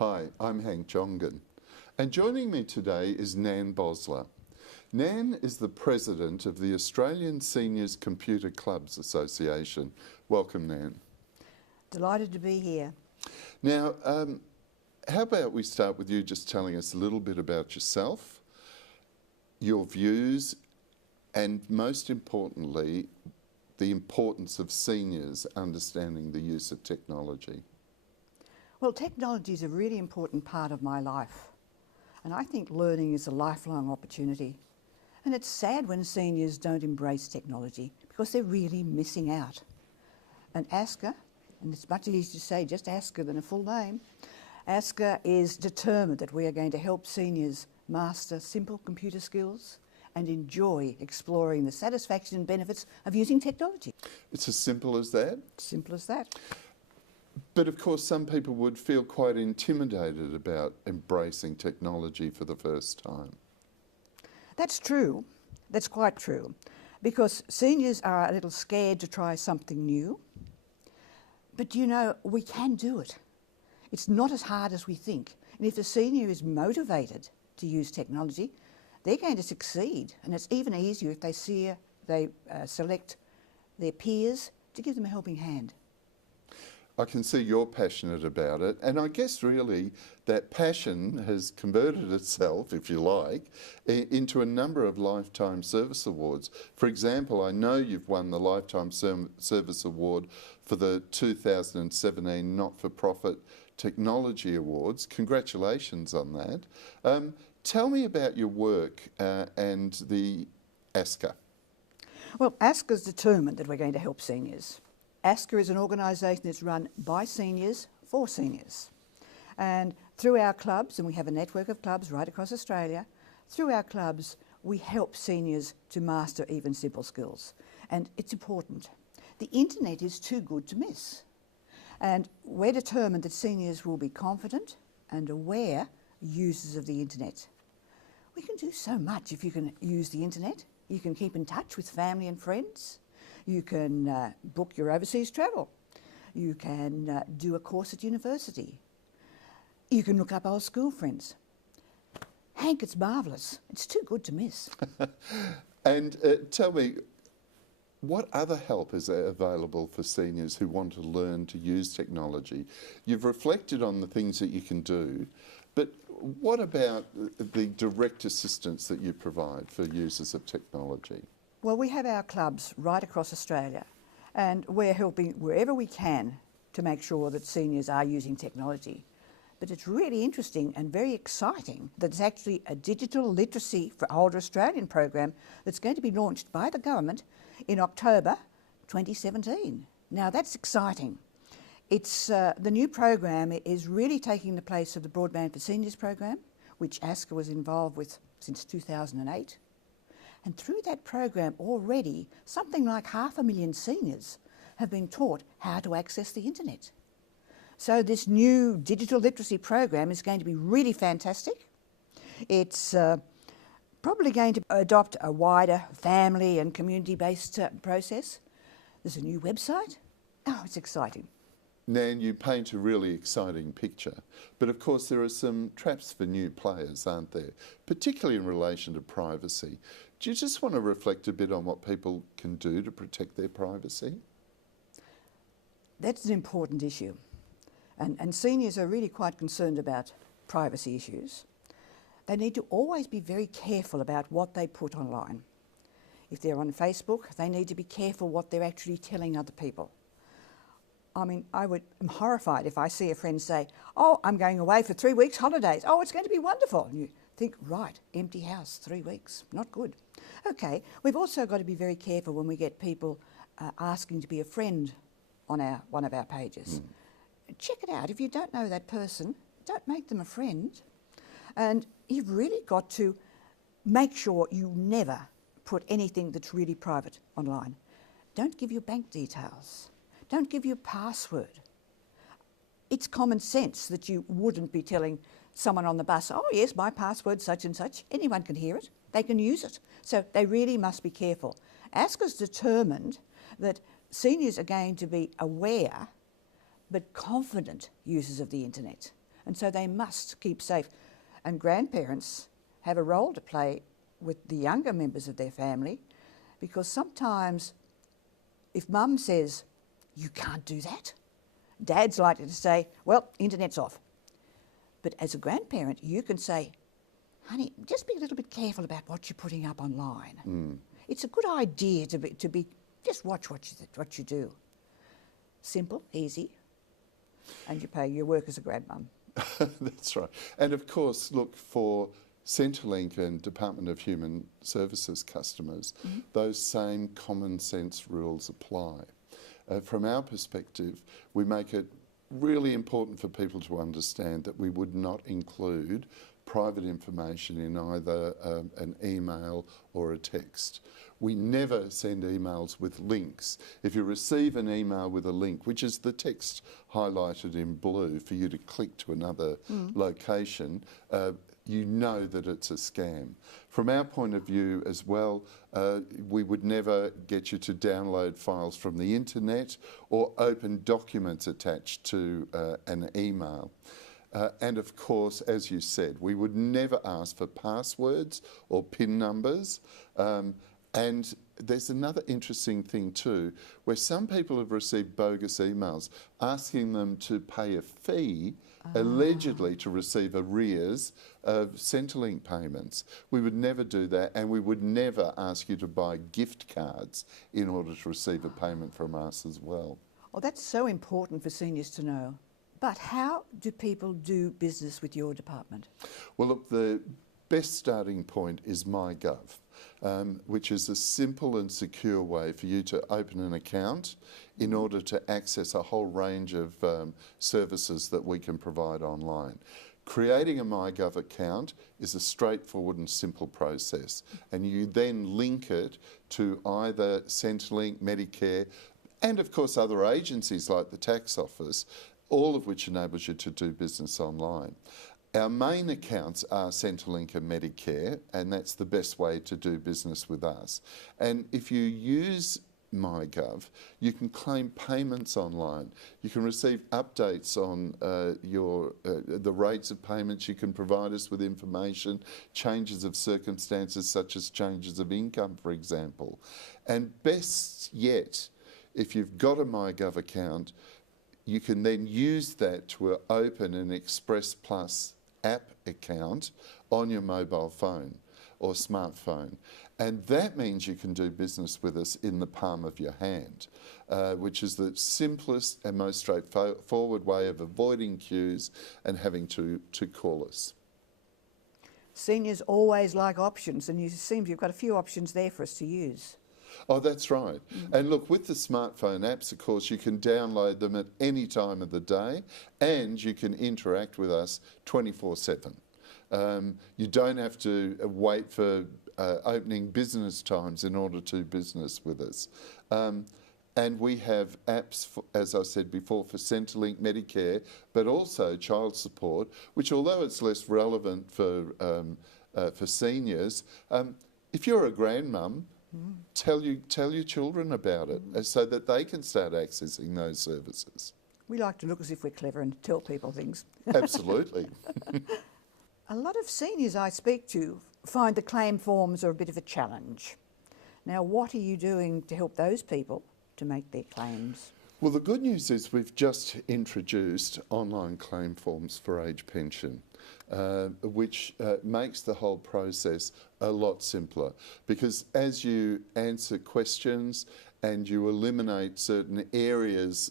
Hi, I'm Jongen, and joining me today is Nan Bosler. Nan is the president of the Australian Seniors Computer Clubs Association. Welcome, Nan. Delighted to be here. Now, how about we start with you just telling us a little bit about yourself, your views, and most importantly, the importance of seniors understanding the use of technology. Well, technology is a really important part of my life, and I think learning is a lifelong opportunity. And it's sad when seniors don't embrace technology because they're really missing out. And ASCCA, and it's much easier to say just ASCCA than a full name, ASCCA is determined that we are going to help seniors master simple computer skills and enjoy exploring the satisfaction and benefits of using technology. It's as simple as that? Simple as that. But of course, some people would feel quite intimidated about embracing technology for the first time. That's true. That's quite true. Because seniors are a little scared to try something new. But you know, we can do it. It's not as hard as we think. And if the senior is motivated to use technology, they're going to succeed. And it's even easier if they select their peers to give them a helping hand. I can see you're passionate about it, and I guess really that passion has converted itself, if you like, into a number of Lifetime Service Awards. For example, I know you've won the Lifetime Service Award for the 2017 Not-for-Profit Technology Awards. Congratulations on that. Tell me about your work and the ASCCA. Well, ASCCA is determined that we're going to help seniors. ASCCA is an organisation that's run by seniors for seniors. And through our clubs, and we have a network of clubs right across Australia, through our clubs we help seniors to master even simple skills. And it's important. The internet is too good to miss. And we're determined that seniors will be confident and aware users of the internet. We can do so much if you can use the internet. You can keep in touch with family and friends. You can book your overseas travel. You can do a course at university. You can look up old school friends. Hank, it's marvellous. It's too good to miss. And tell me, what other help is available for seniors who want to learn to use technology? You've reflected on the things that you can do, but what about the direct assistance that you provide for users of technology? Well, we have our clubs right across Australia, and we're helping wherever we can to make sure that seniors are using technology. But it's really interesting and very exciting that it's actually a digital literacy for older Australian program that's going to be launched by the government in October 2017. Now that's exciting. It's the new program is really taking the place of the Broadband for Seniors program, which ASCCA was involved with since 2008. And through that program already, something like 500,000 seniors have been taught how to access the internet. So this new digital literacy program is going to be really fantastic. It's probably going to adopt a wider family and community-based process. There's a new website. Oh, it's exciting. Nan, you paint a really exciting picture, but of course there are some traps for new players, aren't there? Particularly in relation to privacy. Do you just want to reflect a bit on what people can do to protect their privacy? That's an important issue. And seniors are really quite concerned about privacy issues. They need to always be very careful about what they put online. If they're on Facebook, they need to be careful what they're actually telling other people. I mean, I'm horrified if I see a friend say, oh, I'm going away for 3 weeks holidays. Oh, it's going to be wonderful. And you think, right, empty house, 3 weeks, not good. Okay, we've also got to be very careful when we get people asking to be a friend on one of our pages. Check it out. If you don't know that person, don't make them a friend. And you've really got to make sure you never put anything that's really private online. Don't give your bank details. Don't give your password. It's common sense that you wouldn't be telling someone on the bus, oh yes, my password's such and such. Anyone can hear it. They can use it. So they really must be careful. ASCCA's determined that seniors are going to be aware but confident users of the internet. And so they must keep safe. And grandparents have a role to play with the younger members of their family, because sometimes if mum says, you can't do that, dad's likely to say, well, internet's off. But as a grandparent, you can say, honey, just be a little bit careful about what you're putting up online. It's a good idea to be just watch what you do. Simple, easy, and you pay your work as a grandmum. That's right. And of course, look, for Centrelink and Department of Human Services customers, those same common sense rules apply. From our perspective, we make it really important for people to understand that we would not include private information in either an email or a text. We never send emails with links. If you receive an email with a link, which is the text highlighted in blue for you to click to another location, you know that it's a scam. From our point of view as well, we would never get you to download files from the internet or open documents attached to an email. And of course, as you said, we would never ask for passwords or PIN numbers. And there's another interesting thing too, where some people have received bogus emails asking them to pay a fee, allegedly to receive arrears of Centrelink payments. We would never do that, and we would never ask you to buy gift cards in order to receive a payment from us as well. Well, that's so important for seniors to know. But how do people do business with your department? Well, look, the best starting point is MyGov, which is a simple and secure way for you to open an account in order to access a whole range of services that we can provide online. Creating a MyGov account is a straightforward and simple process, and you then link it to either Centrelink, Medicare, and of course other agencies like the tax office, all of which enables you to do business online. Our main accounts are Centrelink and Medicare, and that's the best way to do business with us. And if you use MyGov, you can claim payments online. You can receive updates on the rates of payments. You can provide us with information, changes of circumstances such as changes of income, for example. And best yet, if you've got a MyGov account, you can then use that to open an Express Plus app account on your mobile phone or smartphone. And that means you can do business with us in the palm of your hand, which is the simplest and most straightforward way of avoiding queues and having to call us. Seniors always like options, and it seems you've got a few options there for us to use. Oh, that's right. And look, with the smartphone apps, of course, you can download them at any time of the day, and you can interact with us 24/7. You don't have to wait for opening business times in order to do business with us. And we have apps, as I said before, for Centrelink, Medicare, but also child support, which, although it's less relevant for seniors, if you're a grandmum, tell your children about it so that they can start accessing those services. We like to look as if we're clever and tell people things. Absolutely. A lot of seniors I speak to find the claim forms are a bit of a challenge. Now, what are you doing to help those people to make their claims? Well, the good news is we've just introduced online claim forms for age pension, which makes the whole process a lot simpler, because as you answer questions and you eliminate certain areas,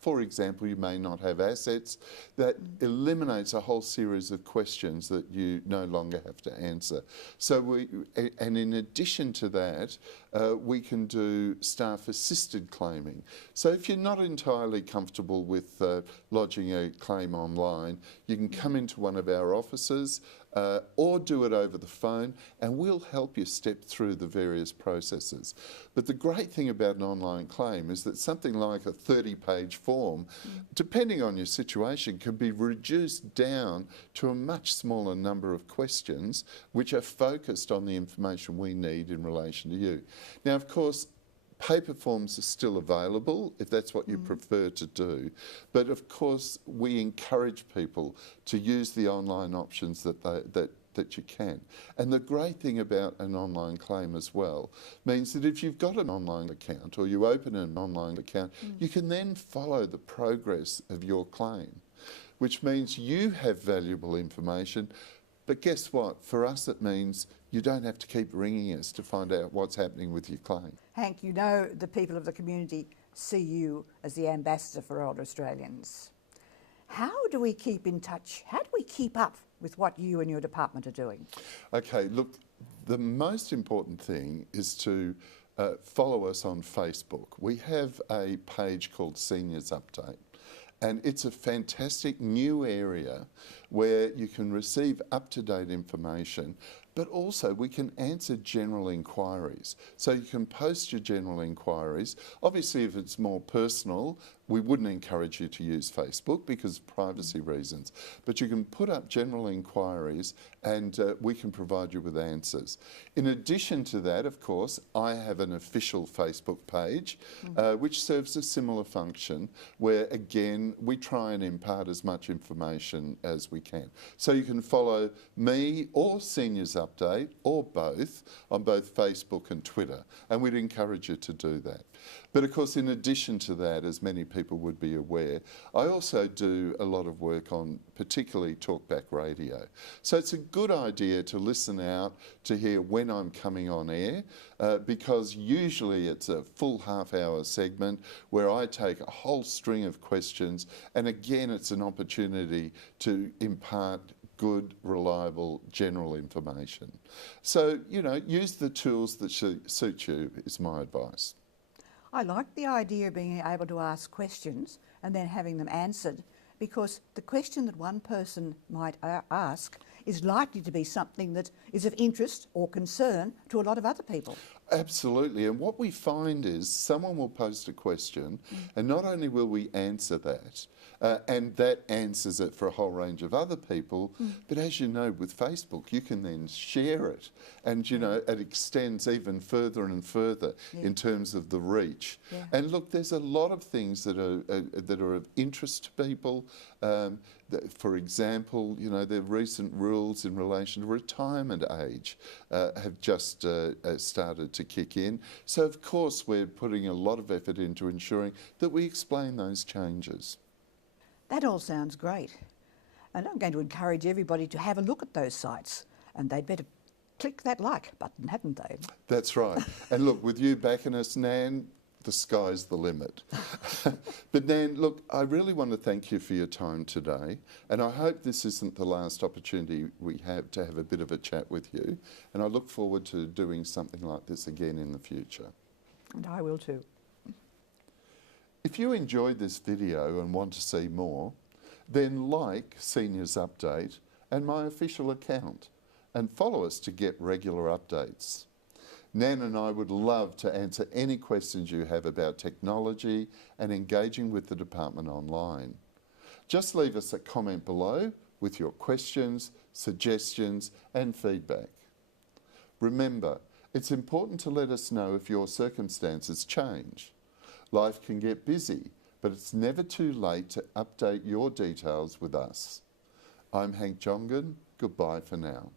for example, you may not have assets, that eliminates a whole series of questions that you no longer have to answer. So and in addition to that, we can do staff assisted claiming. So if you're not entirely comfortable with lodging a claim online, you can come into one of our offices or do it over the phone, and we'll help you step through the various processes. But the great thing about an online claim is that something like a 30-page form, depending on your situation, can be reduced down to a much smaller number of questions which are focused on the information we need in relation to you. Now, of course, Paper forms are still available if that's what you prefer to do. But of course, we encourage people to use the online options that you can. And the great thing about an online claim as well means that if you've got an online account or you open an online account, you can then follow the progress of your claim, which means you have valuable information. But guess what? For us, it means you don't have to keep ringing us to find out what's happening with your claim. Hank, you know the people of the community see you as the ambassador for older Australians. How do we keep in touch? How do we keep up with what you and your department are doing? Okay, look, the most important thing is to follow us on Facebook. We have a page called Seniors Update, and it's a fantastic new area where you can receive up-to-date information, but also we can answer general inquiries. So you can post your general inquiries. Obviously, if it's more personal, we wouldn't encourage you to use Facebook because of privacy reasons. But you can put up general inquiries and we can provide you with answers. In addition to that, of course, I have an official Facebook page which serves a similar function where, again, we try and impart as much information as we can. So you can follow me or Seniors Update or both on both Facebook and Twitter, and we'd encourage you to do that. But of course, in addition to that, as many people would be aware, I also do a lot of work on particularly talkback radio. So it's a good idea to listen out to hear when I'm coming on air, because usually it's a full half-hour segment where I take a whole string of questions, and again, it's an opportunity to impart good, reliable, general information. So, you know, use the tools that suit you is my advice. I like the idea of being able to ask questions and then having them answered, because the question that one person might ask is likely to be something that is of interest or concern to a lot of other people. Absolutely. And what we find is someone will post a question and not only will we answer that, and that answers it for a whole range of other people, but as you know, with Facebook, you can then share it. And, you know, it extends even further and further in terms of the reach. And look, there's a lot of things that are of interest to people. For example, you know, the recent rules in relation to retirement age have just started to kick in. So, of course, we're putting a lot of effort into ensuring that we explain those changes. That all sounds great. And I'm going to encourage everybody to have a look at those sites, and they'd better click that like button, hadn't they? That's right. And look, with you backing us, Nan, the sky's the limit. But Nan, look, I really want to thank you for your time today, and I hope this isn't the last opportunity we have to have a bit of a chat with you, and I look forward to doing something like this again in the future. And I will too. If you enjoyed this video and want to see more, then like Seniors Update and my official account, and follow us to get regular updates. Nan and I would love to answer any questions you have about technology and engaging with the department online. Just leave us a comment below with your questions, suggestions and feedback. Remember, it's important to let us know if your circumstances change. Life can get busy, but it's never too late to update your details with us. I'm Hank Jongen. Goodbye for now.